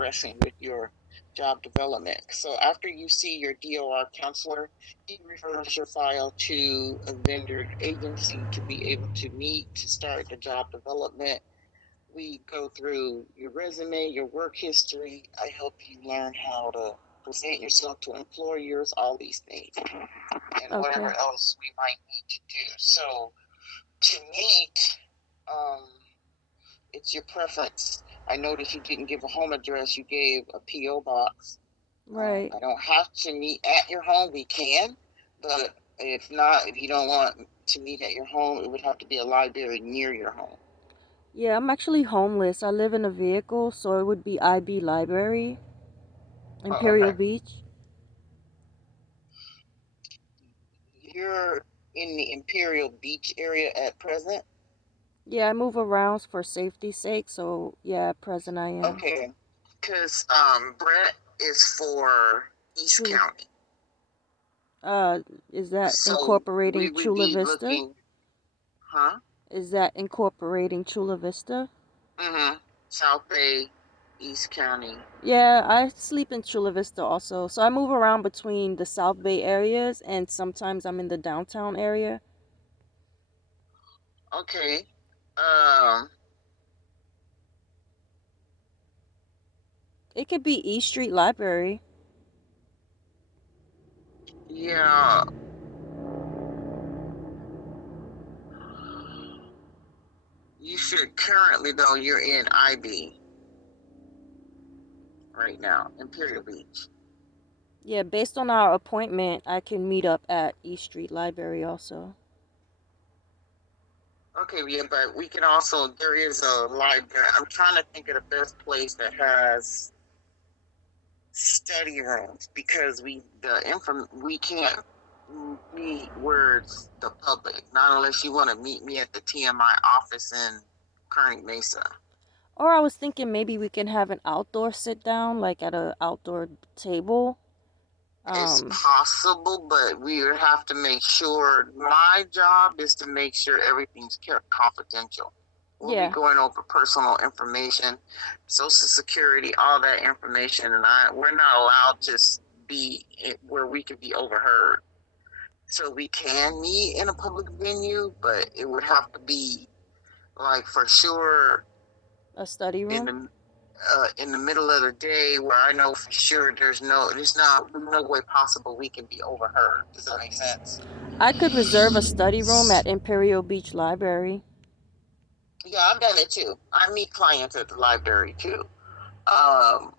progressing with your job development. So after you see your DOR counselor, he refers your file to a vendor agency to be able to meet to start the job development. We go through your resume, your work history. I help you learn how to present yourself to employers, all these things, and whatever Okay. else we might need to do. So to meet, um, it's your preference. I noticed you didn't give a home address, you gave a P.O. box. Right. I don't have to meet at your home, we can, but if not, if you don't want to meet at your home, it would have to be a library near your home. Yeah, I'm actually homeless. I live in a vehicle, so it would be IB Library, Oh, Imperial okay. Beach. You're in the Imperial Beach area at present? Yeah, I move around for safety's sake, so yeah, at present I am. Okay. Because Brett is for East Chula, County. uh, is that So we incorporating would Chula be Vista? looking, huh? Is that incorporating Chula Vista? Mm-hmm. South Bay, East County. Yeah, I sleep in Chula Vista also. So I move around between the South Bay areas and sometimes I'm in the downtown area. Okay. Um, It could be East Street Library. yeah, you should currently though you're in IB right now, Imperial Beach. Yeah, based on our appointment, I can meet up at East Street Library also. Okay, yeah, but we can also there is a library. I'm trying to think of the best place that has study rooms because we can't meet words the public, not unless you want to meet me at the TMI office in Kearney Mesa. Or I was thinking maybe we can have an outdoor sit down, like at a outdoor table. It's Um, possible, but we would have to make sure. My job is to make sure everything's kept confidential. We'll be yeah. going over personal information, social security, all that information, and we're not allowed to be where we could be overheard. So we can meet in a public venue, but it would have to be like for sure A study in room. the middle of the day where I know for sure there's no way possible we can be overheard. Does that make sense? I could reserve a study room at Imperial Beach Library. Yeah, I've done it too. I meet clients at the library too. Um,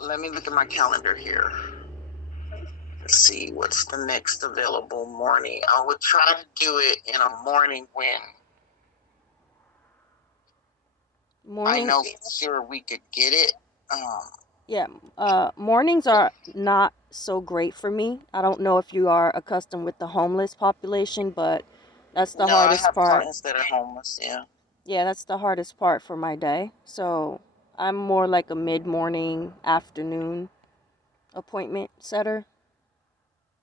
Let me look at my calendar here. Let's see what's the next available morning. I would try to do it in a morning when I Morning. know for sure we could get it. Um, Yeah, mornings are not so great for me. I don't know if you are accustomed with the homeless population, but that's the no, I hardest have part. clients that are homeless. Yeah. Yeah, that's the hardest part for my day. So I'm more like a mid morning, afternoon appointment setter.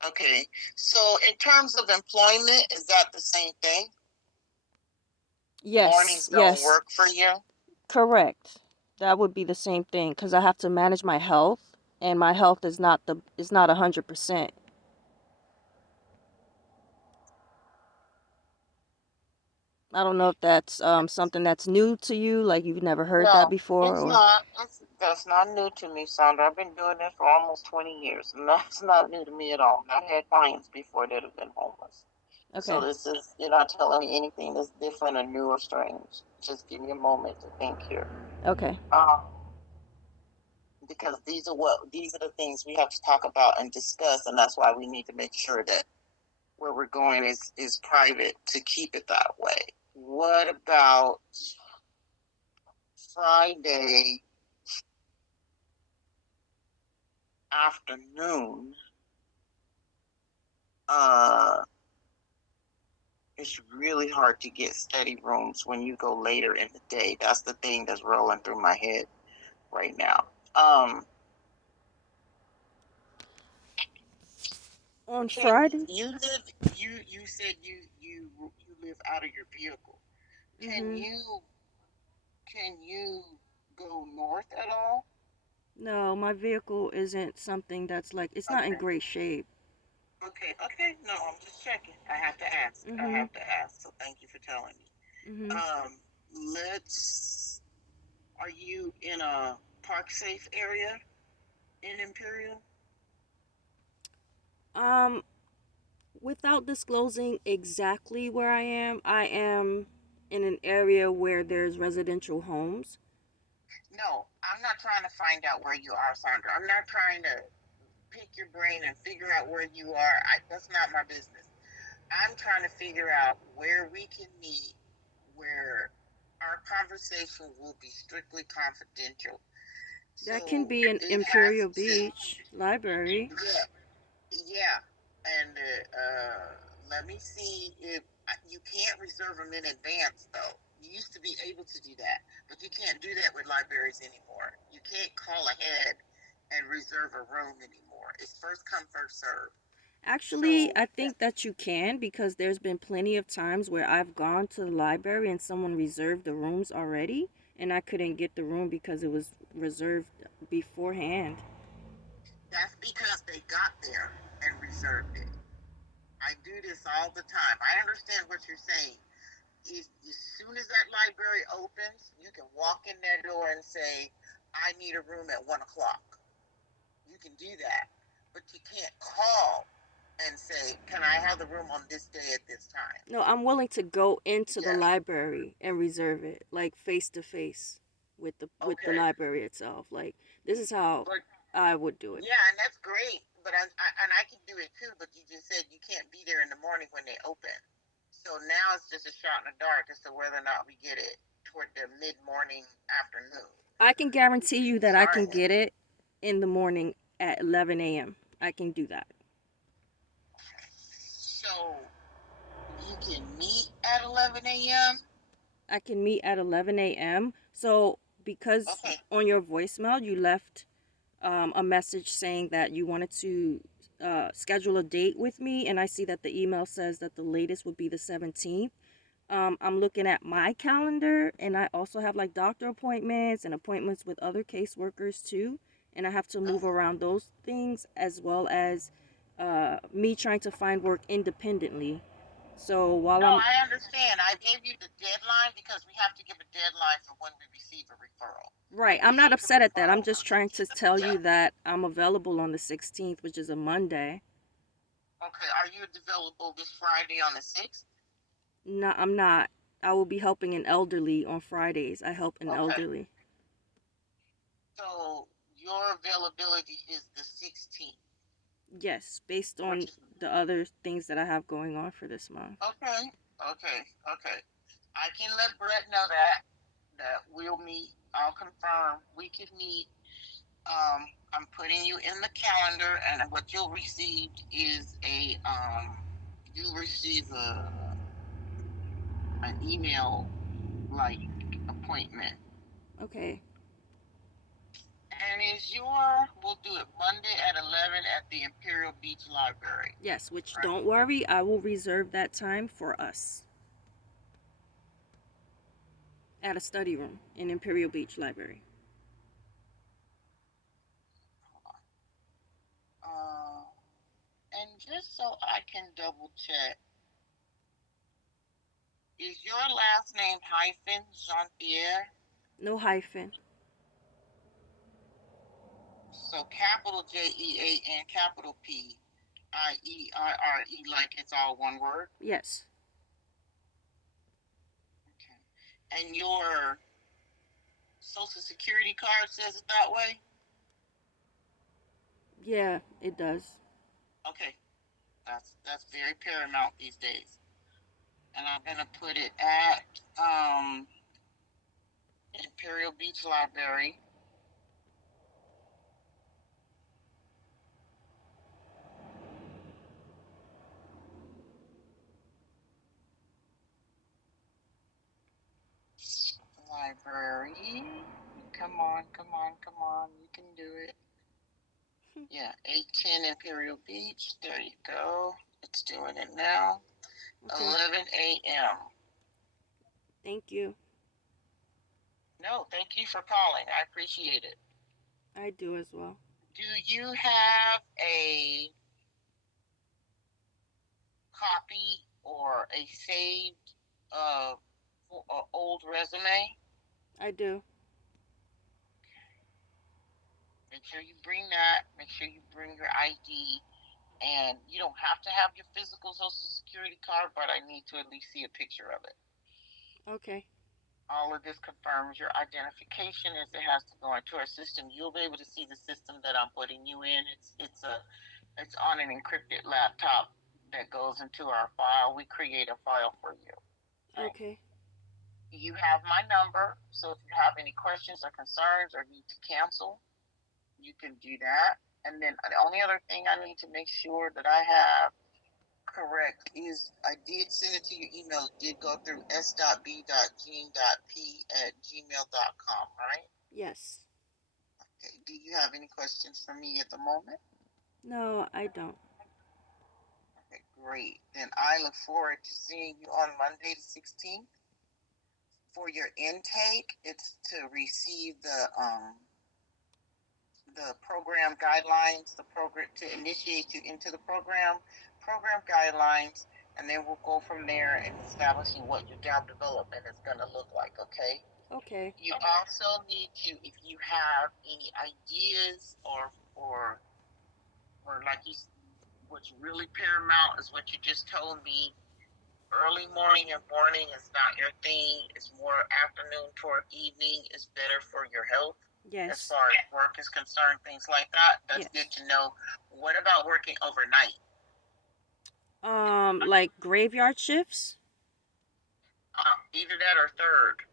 Okay. So in terms of employment, is that the same thing? Yes, Mornings don't yes, work for you? correct. That would be the same thing because I have to manage my health, and my health is not 100%. I don't know if that's something that's new to you, like you've never heard that No, before, it's or not. That's not new to me, Sandra. I've been doing this for almost 20 years, and that's not new to me at all. I've had clients before that have been homeless. So okay, you're not telling me anything that's different or new or strange. Just give me a moment to think here. okay. Um, because these are the things we have to talk about and discuss, and that's why we need to make sure that where we're going is private to keep it that way. What about Friday afternoon? Uh, it's really hard to get study rooms when you go later in the day. That's the thing that's rolling through my head right now. Um, On can Friday? you live? You said you live out of your vehicle. Can Mm-hmm. you can you go north at all? No, my vehicle isn't something that's like, it's not in Okay. great shape. Okay. Okay. No, I'm just checking. I have to ask. I Mm-hmm. have to ask. So thank you for telling me. Mm-hmm. Um, let's. Are you in a park safe area in Imperial? Um, Without disclosing exactly where I am in an area where there's residential homes. No, I'm not trying to find out where you are, Sandra. I'm not trying to pick your brain and figure out where you are. That's not my business. I'm trying to figure out where we can meet, where our conversation will be strictly confidential. That can So be an it has Imperial to, Beach library. yeah, yeah. And let me see if you can't reserve them in advance, though. You used to be able to do that, but you can't do that with libraries anymore. You can't call ahead and reserve a room anymore. It's first come, first serve. Actually, So I think that you can because there's been plenty of times where I've gone to the library and someone reserved the rooms already and I couldn't get the room because it was reserved beforehand. that's because they got there and reserved it. I do this all the time. I understand what you're saying. As soon as that library opens, you can walk in that door and say, I need a room at 1 o'clock. You can do that. But you can't call and say, can I have the room on this day at this time? No, I'm willing to go into the Yeah. library and reserve it, like face to face with the Okay. library itself. Like this is how But I would do it. yeah, and that's great. But I can do it too. But you just said you can't be there in the morning when they open. So now it's just a shot in the dark as to whether or not we get it toward the mid morning afternoon. I can guarantee you that I Sorry. can get it in the morning at 11 a.m. I can do that. So you can meet at 11 a.m. I can meet at 11 a.m. So because Okay. on your voicemail you left a message saying that you wanted to schedule a date with me, and I see that the email says that the latest would be the 17th. I'm looking at my calendar, and I also have like doctor appointments and appointments with other caseworkers too, and I have to move Uh-huh. around those things as well as me trying to find work independently. So while No, I'm I understand. I gave you the deadline because we have to give a deadline for when we receive a referral. right, We I'm not receive the upset at that. I'm referral just on the trying to tell you yeah. that I'm available on the 16th, which is a Monday. Okay. Are you available this Friday on the 6th? No, I'm not. I will be helping an elderly on Fridays. I help an Okay. elderly. So your availability is the 16th, Yes, based which on is the other things that I have going on for this month. okay. Okay. Okay. I can let Brett know that we'll meet. I'll confirm we can meet. I'm putting you in the calendar, and what you'll receive is you'll receive an email like appointment. Okay. And we'll do it Monday at 11 at the Imperial Beach Library. Yes, which Right. don't worry, I will reserve that time for us at a study room in Imperial Beach Library. Uh, and just so I can double check, is your last name hyphen Jean Pierre? No hyphen. So capital JEAN, capital PIERRE, like it's all one word. Yes. Okay. And your social security card says it that way? Yeah, it does. Okay. That's very paramount these days. And I'm gonna put it at Imperial Beach Library. Library. Come on, come on, come on. You can do it. Yeah, 810 Imperial Beach. There you go. It's doing it now. Okay. 11 a.m. Thank you. No, thank you for calling. I appreciate it. All right. I do as well. Do you have a copy or a saved uh, old resume? I do. Make sure you bring that. Make sure you bring your ID. And you don't have to have your physical social security card, but I need to at least see a picture of it. Okay. All of this confirms your identification as it has to go into our system. You'll be able to see the system that I'm putting you in. It's on an encrypted laptop that goes into our file. We create a file for you. Okay. Okay. You have my number, so if you have any questions or concerns or need to cancel, you can do that. And then the only other thing I need to make sure that I have correct is I did send it to your email. It did go through s.b.jean.p@gmail.com, right? Yes. Okay. Do you have any questions for me at the moment? No, I don't. Okay, great. Then I look forward to seeing you on Monday the 16th. For your intake, it's to receive the program guidelines, the program to initiate you into the program guidelines, and then we'll go from there in establishing what your job development is going to look like. Okay. Okay. You also need to, if you have any ideas or like you, what's really paramount is what you just told me. Early morning and morning is not your thing. It's more afternoon toward evening is better for your health as Yes. far as work is concerned, things like that. That's good Yes. to know. What about working overnight? Like graveyard shifts? Either that or third.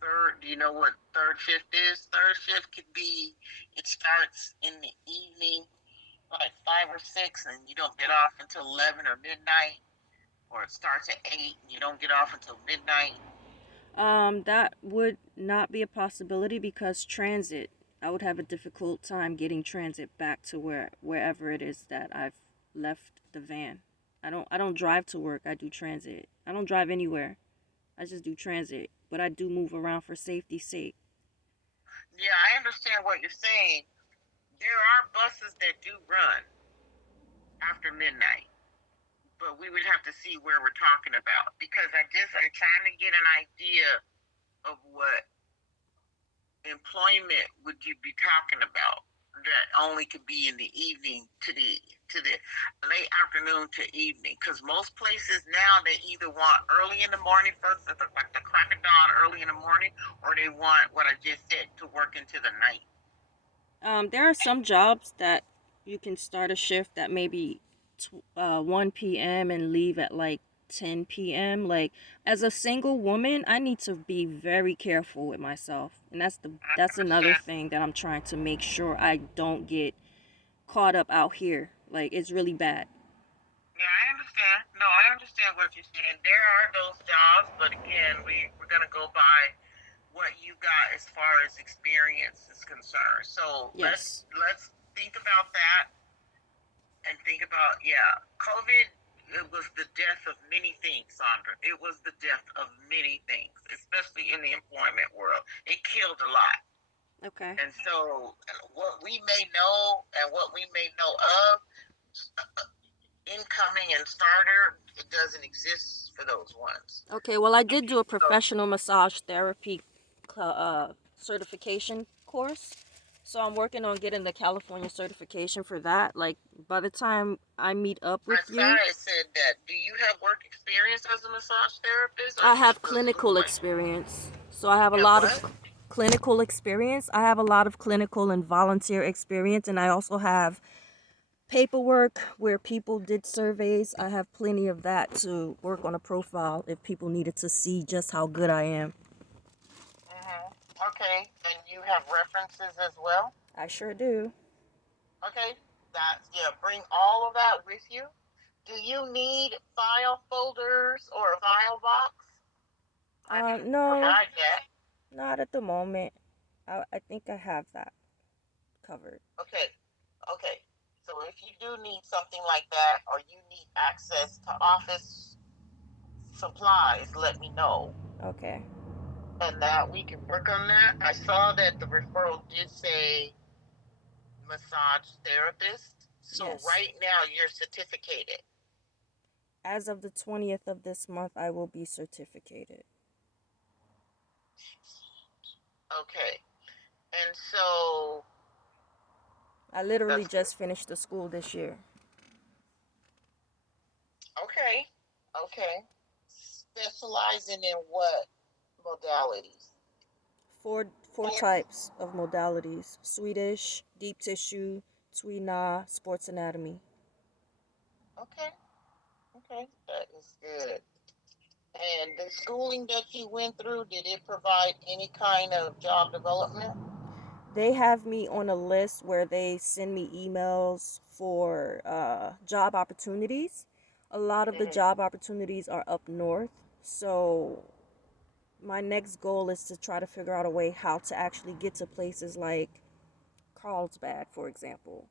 Third, do you know what third shift is? Third shift could be, it starts in the evening, like 5 or 6, and you don't get off until 11 or midnight, or it starts at 8 and you don't get off until midnight. That would not be a possibility because transit, I would have a difficult time getting transit back to wherever it is that I've left the van. I don't drive to work. I do transit. I don't drive anywhere. I just do transit, but I do move around for safety's sake. Yeah, I understand what you're saying. There are buses that do run after midnight, but we would have to see where we're talking about because I'm trying to get an idea of what employment would you be talking about that only could be in the evening to the late afternoon to evening, because most places now they either want early in the morning first, like the crack of dawn early in the morning, or they want what I just said to work into the night. There are some jobs that you can start a shift at maybe 1 p.m. and leave at like 10 p.m. Like as a single woman, I need to be very careful with myself, and I that's another understand. thing that I'm trying to make sure I don't get caught up out here. Like it's really bad. Yeah, I understand. No, I understand what you're saying. There are those jobs, but again, we're gonna go by what you got as far as experience is concerned. So let's Yes. let's think about that and think about, yeah, COVID. It was the death of many things, Sandra. It was the death of many things, especially in the employment world. It killed a lot. Okay. And so, what we may know and what we may know of, incoming and starter, it doesn't exist for those ones. Okay. Well, I did do a So, professional massage therapy certification course. So I'm working on getting the California certification for that. Like by the time I meet up I with saw you, it said that. Do you have work experience as a massage therapist, or I you have just was clinical like, experience. So I have a you have lot what? of clinical experience. I have a lot of clinical and volunteer experience, and I also have paperwork where people did surveys. I have plenty of that to work on a profile if people needed to see just how good I am. Okay, and you have references as well. I sure do. Okay, that's, yeah. Bring all of that with you. Do you need file folders or a file box? I can No, provide that. not at the moment. I think I have that covered. Okay, okay. So if you do need something like that, or you need access to office supplies, let me know, Okay. and that we can work on that. I saw that the referral did say massage therapist. So Yes. right now you're certificated. As of the 20th of this month, I will be certificated. Okay. And so I literally that's good. just finished the school this year. Okay. Okay. Specializing in what modalities? Four types of modalities: Swedish, deep tissue, Tui Na, sports anatomy. Okay. Okay. That is good. And the schooling that you went through, did it provide any kind of job development? They have me on a list where they send me emails for job opportunities. A lot of the Mm-hmm. job opportunities are up north, so my next goal is to try to figure out a way how to actually get to places like Carlsbad, for example,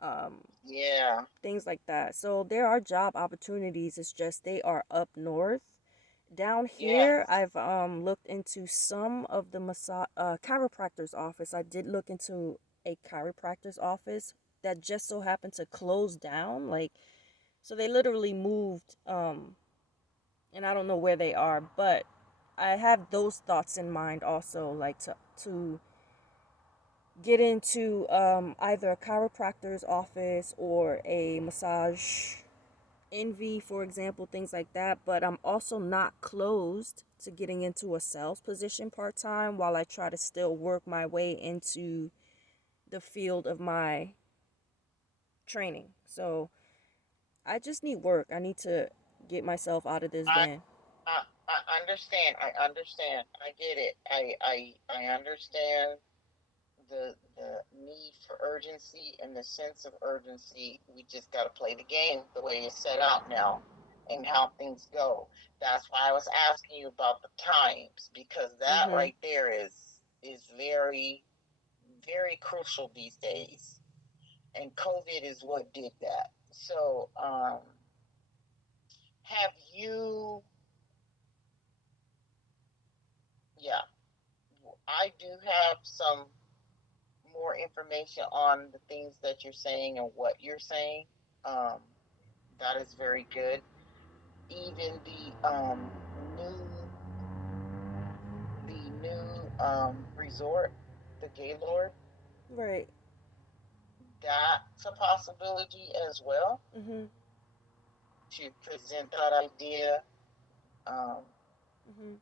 um, Yeah. things like that. So there are job opportunities. It's just they are up north. Down Yeah. here, I've looked into some of the chiropractor's office. I did look into a chiropractor's office that just so happened to close down. Like, so they literally moved, and I don't know where they are, but I have those thoughts in mind also, like to get into either a chiropractor's office or a massage envy, for example, things like that. But I'm also not closed to getting into a sales position part time while I try to still work my way into the field of my training. So I just need work. I need to get myself out of this I den. I understand. I understand. I get it. I understand the need for urgency and the sense of urgency. We just got to play the game the way it's set out now and how things go. That's why I was asking you about the times, because that Mhm. right there is very very crucial these days. And COVID is what did that. So, have you, yeah, I do have some more information on the things that you're saying and what you're saying. Um, that is very good. Even the new resort, the Gaylord, Right. that's a possibility as well Mhm. to present that idea. Um, Mhm.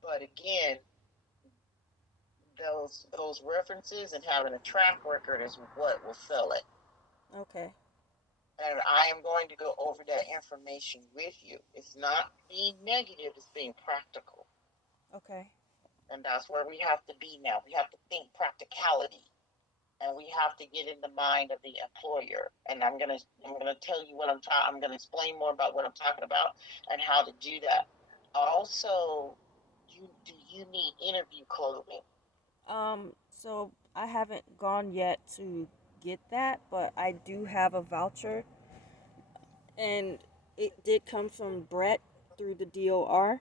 but again, those references and having a track record is what will sell it. Okay. And I am going to go over that information with you. It's not being negative, it's being practical. Okay. And that's where we have to be now. We have to think practicality. And we have to get in the mind of the employer. And I'm gonna tell you what I'm gonna explain more about what I'm talking about and how to do that. Also, you need interview clothing? So I haven't gone yet to get that, but I do have a voucher, and it did come from Brett through the DOR.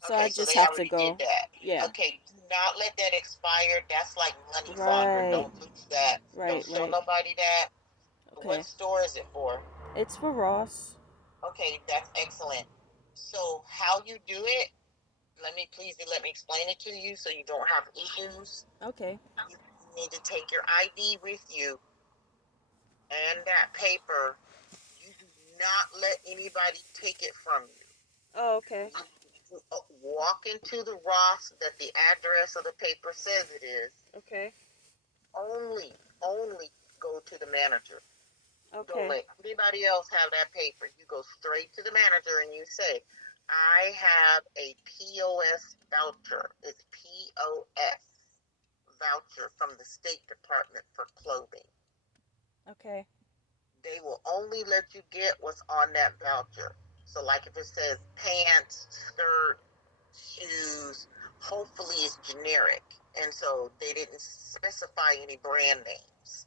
So I Okay, so just they have to already did go. that. Yeah. Okay, do not let that expire. That's like money laundering. Right. Don't lose that. Don't Right. show Right. nobody that. What Okay. store is it for? It's for Ross. Okay, that's excellent. So how you do it, let me explain it to you so you don't have issues. Okay. You need to take your ID with you and that paper. You do not let anybody take it from you. Oh, okay. You walk into the Ross that the address of the paper says it is. Okay. Only go to the manager. Don't Okay. let anybody else have that paper. You go straight to the manager and you say, I have a POS voucher. It's POS voucher from the State Department for clothing. Okay. They will only let you get what's on that voucher. So, like if it says pants, skirt, shoes, hopefully it's generic. And so they didn't specify any brand names.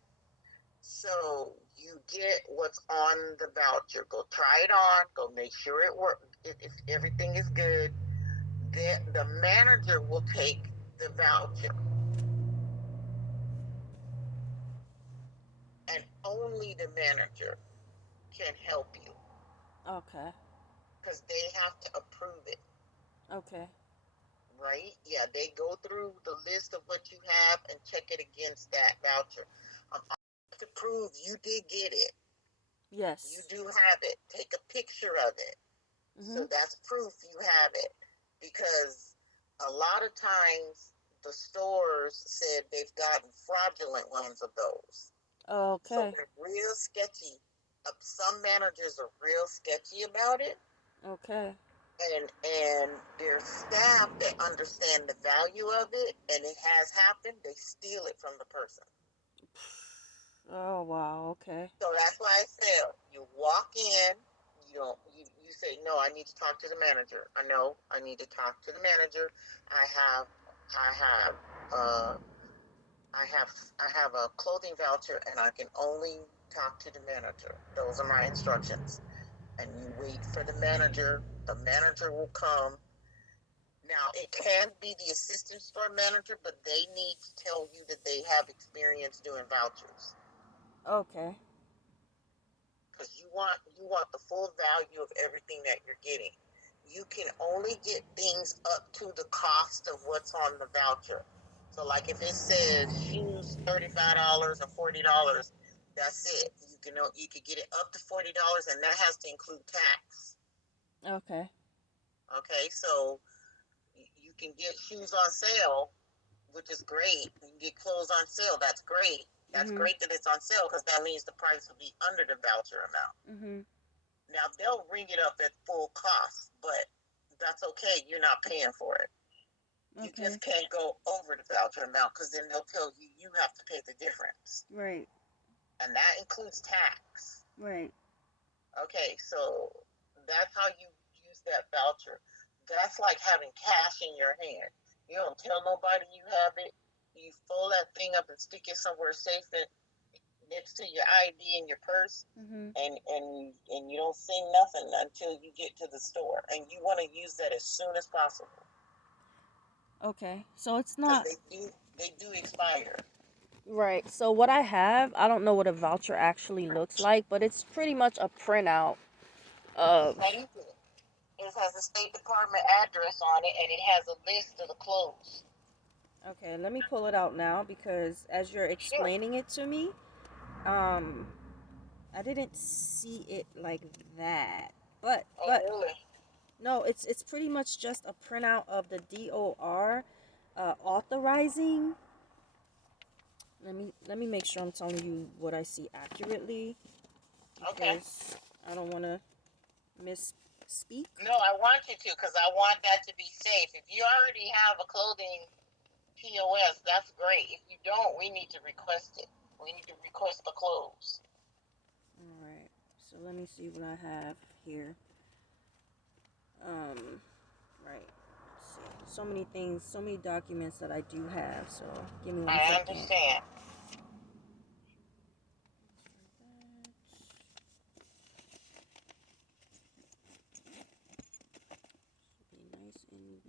So you get what's on the voucher. Go try it on. Go make sure it works. If everything is good, then the manager will take the voucher and only the manager can help you Okay. because they have to approve it, Okay. right? Yeah, they go through the list of what you have and check it against that voucher. I have to prove you did get it. You Yes. do have it. Take a picture of it. So Mhm. that's proof you have it. Because a lot of times the stores said they've gotten fraudulent ones of those. So Okay. they're real sketchy. Some managers are real sketchy about it, Okay. and their staff that understand the value of it, and it has happened, they steal it from the person. Oh wow. Okay. So that's why I said you walk in, you say, no, I need to talk to the manager. I know I need to talk to the manager. I have I have uh I have a clothing voucher and I can only talk to the manager. Those are my instructions. And you wait for the manager. The manager will come. Now, it can be the assistant store manager, but they need to tell you that they have experience doing vouchers Okay. because you want the full value of everything that you're getting. You can only get things up to the cost of what's on the voucher. So, like if it says shoes $35 or $40, that's it. You can get it up to $40, and that has to include tax. Okay. Okay, so you can get shoes on sale, which is great. You can get clothes on sale. That's great. That's Mhm. great that it's on sale because that means the price will be under the voucher amount. Mhm. Now they'll ring it up at full cost, but that's okay. You're not paying for it. You just Okay. can't go over the voucher amount because then they'll tell you you have to pay the difference, Right. and that includes tax. Right. Okay, so that's how you use that voucher. That's like having cash in your hand. You don't tell nobody you have it. You fold that thing up and stick it somewhere safe next to your ID in your purse, Mhm. and you don't say nothing until you get to the store. And you want to use that as soon as possible Okay. So it's because not they do expire. right. So what I have, I don't know what a voucher actually looks like, but it's pretty much a printout of. Same thing. It has a State Department address on it, and it has a list of the clothes. Okay, let me pull it out now because as you're Sure. explaining it to me, um, I didn't see it like that. Oh, But really? no, it's pretty much just a printout of the DOR authorizing. Let me make sure I'm telling you what I see accurately Okay. because I don't want to misspeak. No, I want you to because I want that to be safe. If you already have a clothing POS, that's great. If you don't, we need to request it. We need to request the clothes. All right. So let me see what I have here. Right. Let's see. So many things, so many documents that I do have. So give me one I second. understand. Be nice and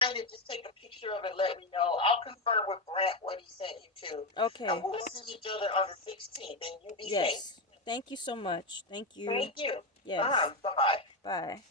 Kind of just take a picture of it, let me know. I'll confirm with Brent what he sent you to. And okay. we'll see each other on the 16th, and you be safe. Yes. Thank you so much. Thank you. Thank you. Yes. Bye bye. Bye.